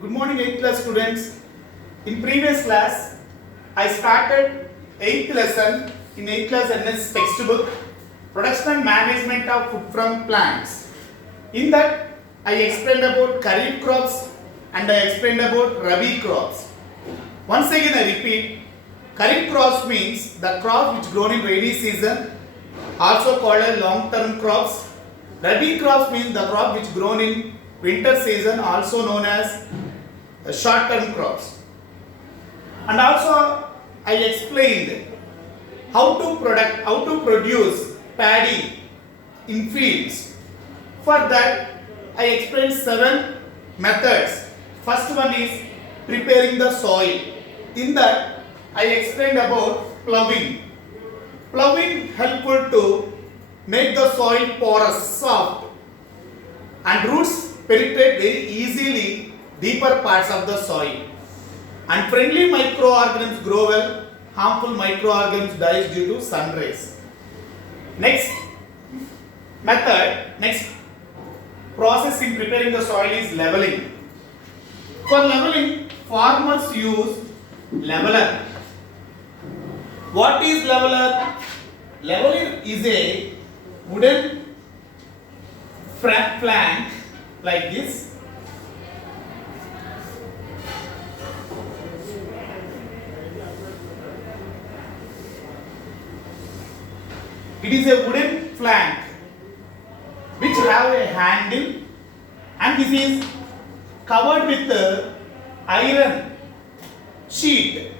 Good morning 8th class students. In previous class, I started 8th lesson in 8th class NS textbook, Production and Management of Food from Plants. In that, I explained about Kharif crops and I explained about Rabi crops. Once again I repeat, Kharif crops means the crop which grown in rainy season, also called as long-term crops. Rabi crops means the crop which grown in winter season, also known as short-term crops. And also I explained how to produce paddy in fields. For that I explained 7 methods. First one is preparing the soil. In that I explained about ploughing. Ploughing helpful to make the soil porous, soft, and roots penetrate very easily deeper parts of the soil. And friendly microorganisms grow well, harmful microorganisms die due to sun rays. Next process in preparing the soil is leveling. For leveling, farmers use leveler. What is leveler? Leveler is a wooden plank like this. It is a wooden plank which have a handle and this is covered with iron sheet.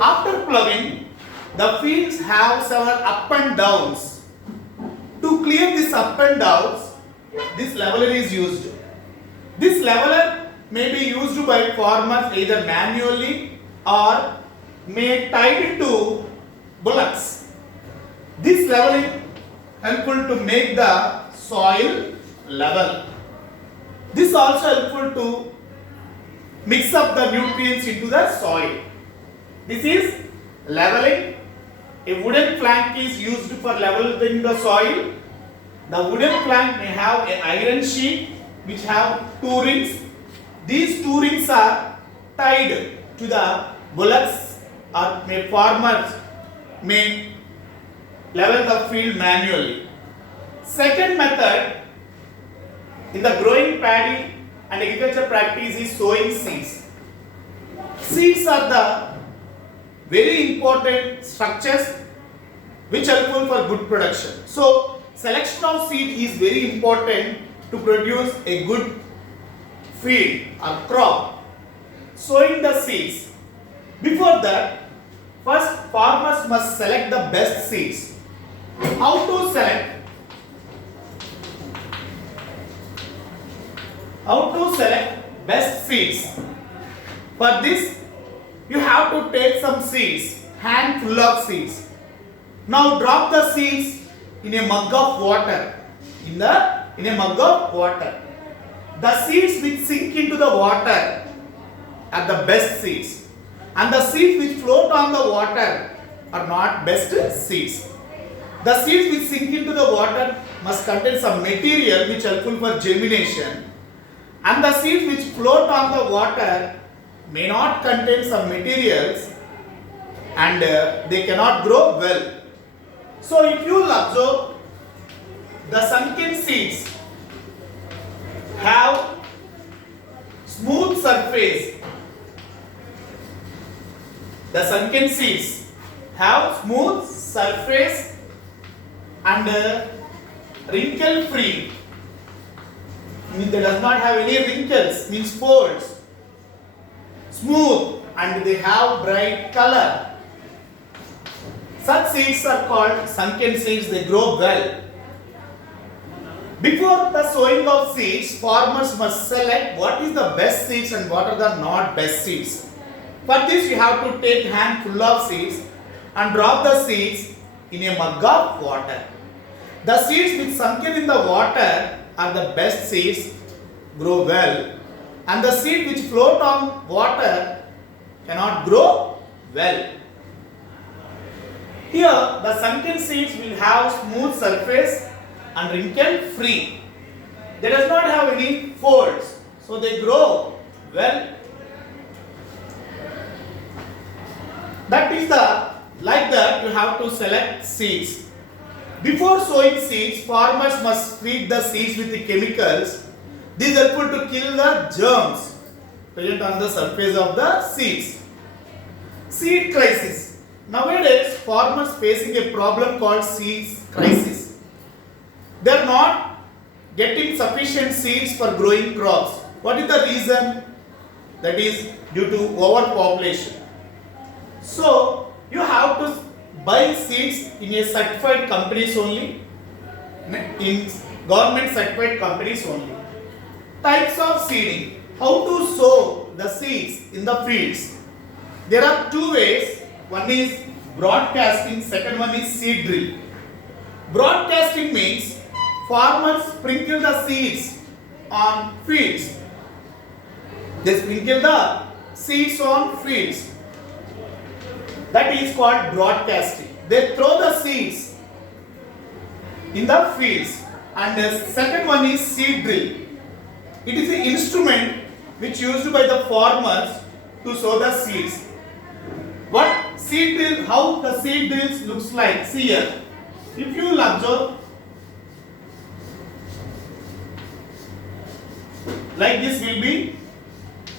After ploughing, the fields have several up and downs. To clear this up and downs, this leveler is used. This leveler may be used by farmers either manually or may tied to bullocks. This leveling helpful to make the soil level. This also helpful to mix up the nutrients into the soil. This is leveling. A wooden plank is used for leveling the soil. The wooden plank may have an iron sheet which have 2 rings. These 2 rings are tied to the bullocks or farmers may level the field manually. Second method in the growing paddy and agriculture practice is sowing seeds. Seeds are the very important structures which are helpful for good production. So selection of seed is very important to produce a good field or crop. Sowing the seeds. Before that, first farmers must select the best seeds. How to select? How to select best seeds? For this, you have to take some seeds, handful of seeds. Now drop the seeds in a mug of water. In a mug of water. The seeds which sink into the water are the best seeds, and the seeds which float on the water are not best seeds. The seeds which sink into the water must contain some material which is helpful for germination, and the seeds which float on the water may not contain some materials and they cannot grow well. So if you will observe, the sunken seeds have smooth surface. The sunken seeds have smooth surface and wrinkle free, means they does not have any wrinkles, means folds, smooth, and they have bright color. Such seeds are called sunken seeds. They grow well. Before the sowing of seeds, farmers must select what is the best seeds and what are the not best seeds. For this you have to take handful of seeds and drop the seeds in a mug of water. The seeds which sunken in the water are the best seeds, grow well, and the seed which float on water cannot grow well. Here the sunken seeds will have smooth surface and wrinkle free. They does not have any folds. so they grow well. That is like that you have to select seeds. Before sowing seeds, farmers must treat the seeds with the chemicals. This is helpful to kill the germs present on the surface of the seeds. Seed crisis. Nowadays, farmers facing a problem called seed crisis. They are not getting sufficient seeds for growing crops. What is the reason? That is due to overpopulation. So, you have to buy seeds in a certified companies only, in government certified companies only. Types of seeding. How to sow the seeds in the fields. There are two ways. One is broadcasting, second one is seed drill. Broadcasting means farmers sprinkle the seeds on fields. They sprinkle the seeds on fields. That is called broadcasting. They throw the seeds in the fields. And the second one is seed drill. It is an instrument which used by the farmers to sow the seeds. What seed drill, how the seed drills looks like. See here, if you will observe, like this will be,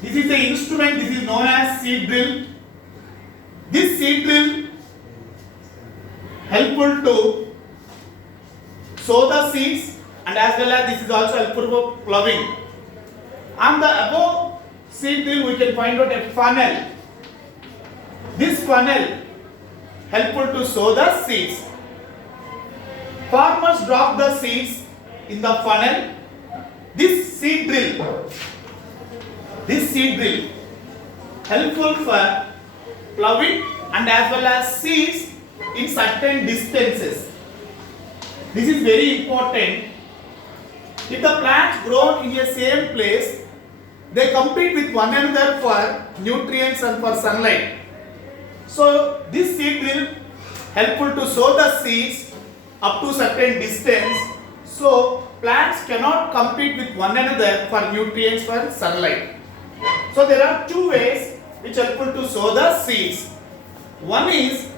this is the instrument, this is known as seed drill. This seed drill helpful to sow the seeds, and as well as this is also helpful for ploughing. On the above seed drill we can find out a funnel. This funnel helpful to sow the seeds. Farmers drop the seeds in the funnel. This seed drill helpful for ploughing and as well as seeds in certain distances. This is very important. If the plants grown in the same place, they compete with one another for nutrients and for sunlight. So this seed drill helpful to sow the seeds up to certain distance. So plants cannot compete with one another for nutrients for sunlight. So there are two ways which helpful to sow the seeds. One is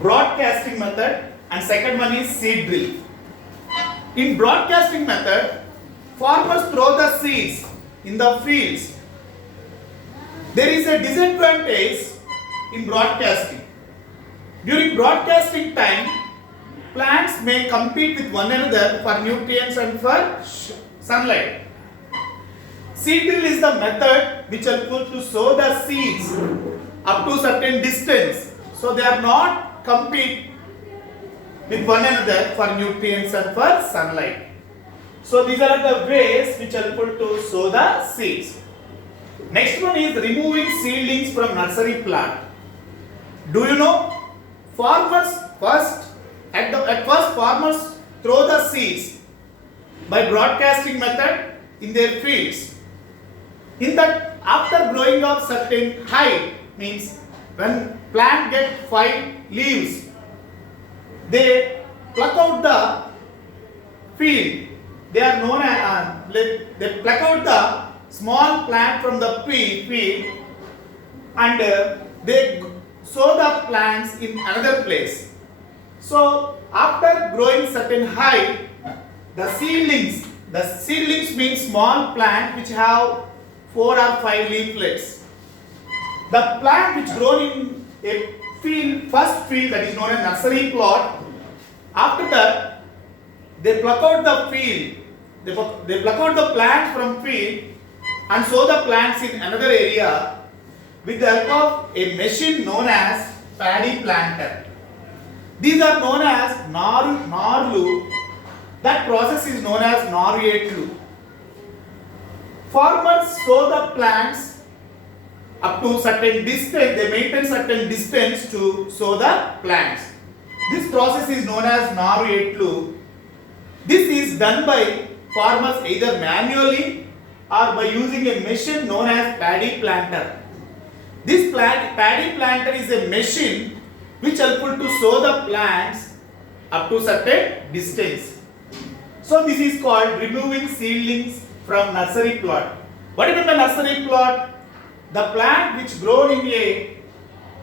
broadcasting method and second one is seed drill. In broadcasting method, farmers throw the seeds in the fields. There is a disadvantage in broadcasting. During broadcasting time, plants may compete with one another for nutrients and for sunlight. Seed drill is the method which helpful to sow the seeds up to certain distance. So they are not compete with one another for nutrients and for sunlight. So these are the ways which helpful to sow the seeds. Next one is removing seedlings from nursery plant. Do you know? Farmers at first farmers throw the seeds by broadcasting method in their fields. In that, after growing up certain height, means when plant get 5 leaves, they pluck out the field. They are known as they pluck out the small plant from the field and they sow the plants in another place. So after growing certain height, the seedlings means small plant which have 4 or 5 leaflets. The plant which grown in a field, first field, that is known as nursery plot. After that, they pluck out the field. They pluck out the plants from field and sow the plants in another area with the help of a machine known as paddy planter. These are known as Narlu. That process is known as Narlu. Farmers sow the plants up to certain distance. They maintain certain distance to sow the plants. This process is known as Narlu. This is done by farmers either manually or by using a machine known as paddy planter. This paddy planter is a machine which helpful to sow the plants up to certain distance. So this is called removing seedlings from nursery plot. What do you mean by nursery plot? The plant which grown in a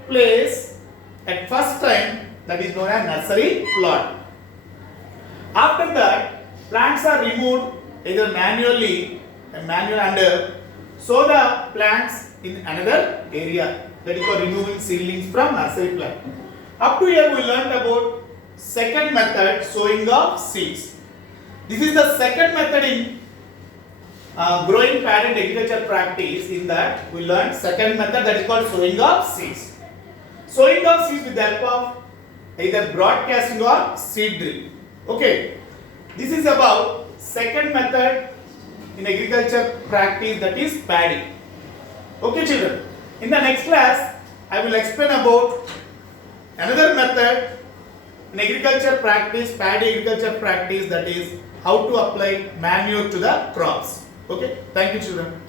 place at first time, that is known as nursery plot. After that, plants are removed either manually and sow the plants in another area, that is called removing seedlings from nursery plant. Up to here we learned about second method, sowing of seeds. This is the second method in growing parent agriculture practice. In that we learned second method, that is called sowing of seeds. Sowing of seeds with the help of either broadcasting or seed drill. Okay, this is about second method in agriculture practice, that is paddy. Okay children, in the next class I will explain about another method in agriculture practice, paddy agriculture practice, that is how to apply manure to the crops. Okay, thank you children.